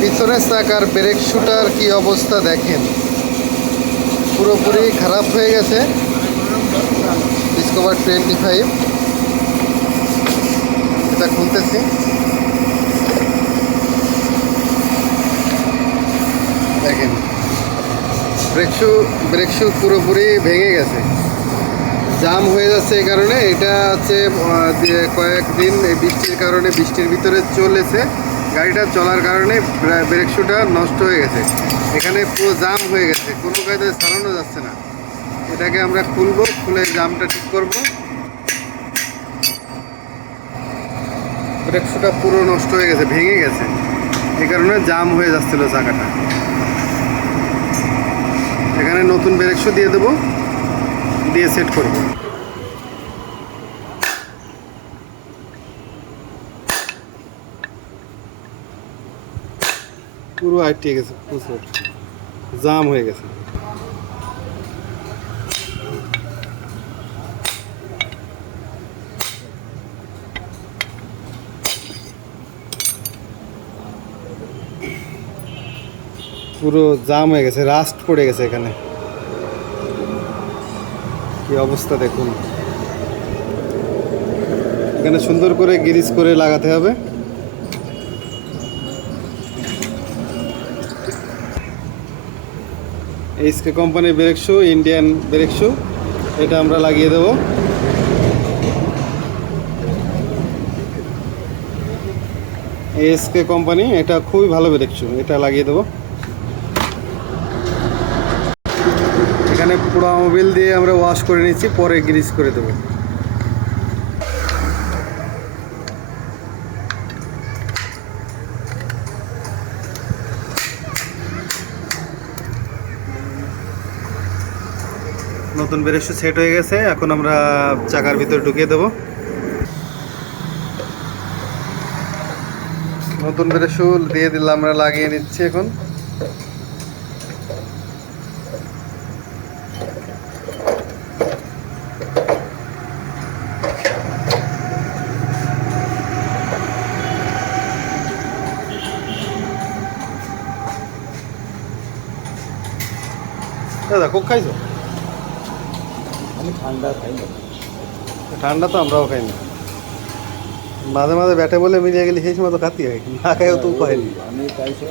পিছনের চাকার break shooter কি অবস্থা দেখেন? পুরোপুরি খারাপ হয়ে গেছে। ডিসকভার টোয়েন্টি ফাইভ এটা খুলতেছি। দেখেন ব্রেক শু ব্রেক শু পুরোপুরি ভেঙে গেছে। জাম হয়ে যাচ্ছে এই কারণে। এটা হচ্ছে কয়েকদিন বৃষ্টির কারণে বৃষ্টির ভিতরে চলেছে। গাড়িটা চলার কারণে ব্রা- ব্রেক শুটা নষ্ট হয়ে গেছে। এখানে পুরো জাম হয়ে গেছে। কোনো কাজে সারানো যাচ্ছে না। এটাকে আমরা খুলবো, খুলে জামটা ঠিক করব। ব্রেক শুটা পুরো নষ্ট হয়ে গেছে, ভেঙে গেছে। এই কারণে জাম হয়ে যাচ্ছিল চাকাটা। এখানে নতুন ব্রেক শু দিয়ে দেবো, দিয়ে সেট করব। পুরো আটকে গেছে, প্রচুর। জাম হয়ে গেছে। পুরো জাম হয়ে গেছে, রাস্ট পড়ে গেছে এখানে। কি অবস্থা দেখুন। এখানে সুন্দর করে গিরিজ করে লাগাতে হবে। এইচকে কোম্পানির brake shoe, Indian brake shoe, এটা আমরা লাগিয়ে দেব। এসকে কোম্পানি, এটা খুবই ভালো ব্রেক শু, এটা লাগিয়ে দেব। এখানে পুরো মোবিল দিয়ে আমরা ওয়াশ করে নিচ্ছি, পরে গ্রিজ করে দেবো। নতুন বেরেস্ট সেট হয়ে গেছে, এখন আমরা চাকার ভিতরে ঢুকিয়ে দেবো। নতুন বেরেস্ট দিয়ে দিলাম আমরা লাগিয়ে নিচ্ছি এখন। দাদা, কোক খাইছো? আমি ঠান্ডা খাই না। ঠান্ডা তো আমরাও খাই না। মাঝে মাঝে ব্যাটে বলে মিলিয়ে গেলে সেই সময় তো খাতি হয়। না খাইও তো উপায় নেই। আমি খাইছে